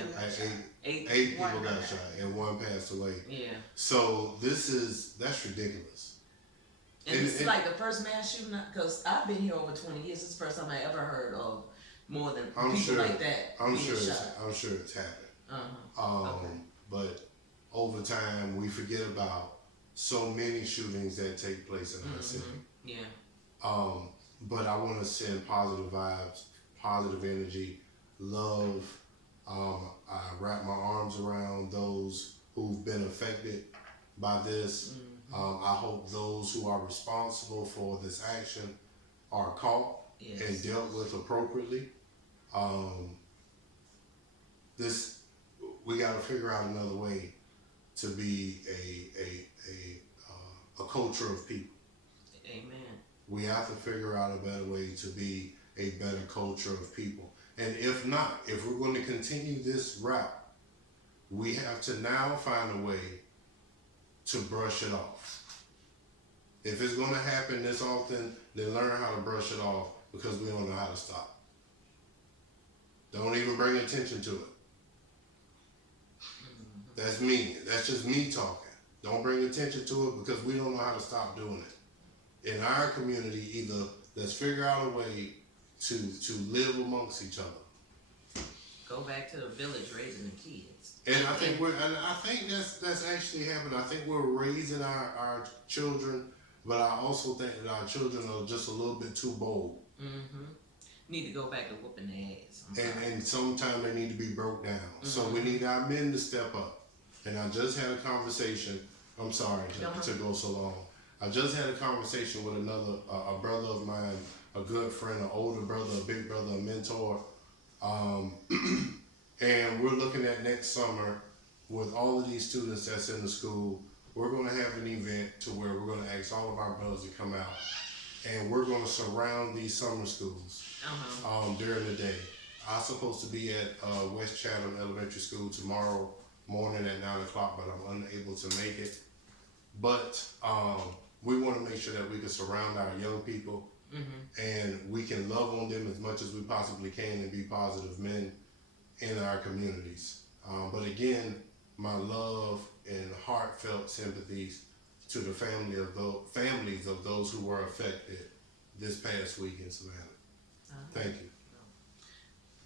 8 people got shot and 1 passed away. Yeah. So that's ridiculous. And this is like the first mass shooting, because I've been here over 20 years. This is the first time I ever heard of more than people like that I'm being shot. I'm sure it's happened. But over time, we forget about so many shootings that take place in our city. Yeah. But I want to send positive vibes, positive energy, love. I wrap my arms around those who've been affected by this. I hope those who are responsible for this action are caught and dealt with appropriately. We got to figure out another way to be a culture of people. Amen. We have to figure out a better way to be a better culture of people. And if not, if we're going to continue this route, we have to now find a way to brush it off. If it's going to happen this often, then learn how to brush it off, because we don't know how to stop. Don't even bring attention to it. That's me. That's just me talking. Don't bring attention to it, because we don't know how to stop doing it. In our community, either let's figure out a way to live amongst each other. Go back to the village raising the kids. And I think that's actually happening. I think we're raising our children, but I also think that our children are just a little bit too bold. Mm-hmm. Need to go back to whooping their ass. And sometimes they need to be broke down. Mm-hmm. So we need our men to step up. And I just had a conversation. I'm sorry to go so long. I just had a conversation with a brother of mine, a good friend, an older brother, a big brother, a mentor. And we're looking at next summer with all of these students that's in the school. We're going to have an event to where we're going to ask all of our brothers to come out, and we're going to surround these summer schools during the day. I'm supposed to be at West Chatham Elementary School tomorrow morning at 9 o'clock, but I'm unable to make it. But we want to make sure that we can surround our young people, and we can love on them as much as we possibly can and be positive men in our communities. But again, my love and heartfelt sympathies to the families of those who were affected this past week in Savannah. Thank you.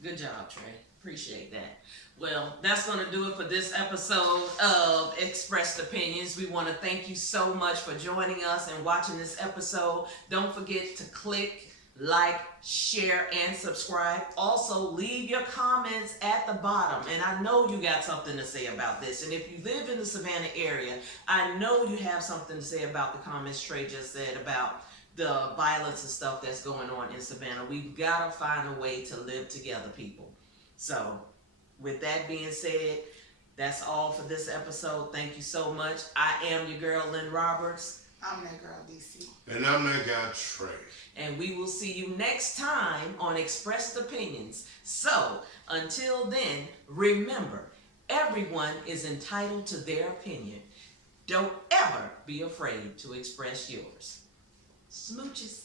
Good job, Trey. Appreciate that. Well, that's going to do it for this episode of Expressed Opinions. We want to thank you so much for joining us and watching this episode. Don't forget to click, like, share, and subscribe. Also, leave your comments at the bottom. And I know you got something to say about this. And if you live in the Savannah area, I know you have something to say about the comments Trey just said about the violence and stuff that's going on in Savannah. We've got to find a way to live together, people. So, with that being said, that's all for this episode. Thank you so much. I am your girl, Lynn Roberts. I'm that girl, DC. And I'm that guy, Trey. And we will see you next time on Expressed Opinions. So, until then, remember, everyone is entitled to their opinion. Don't ever be afraid to express yours. Smooches.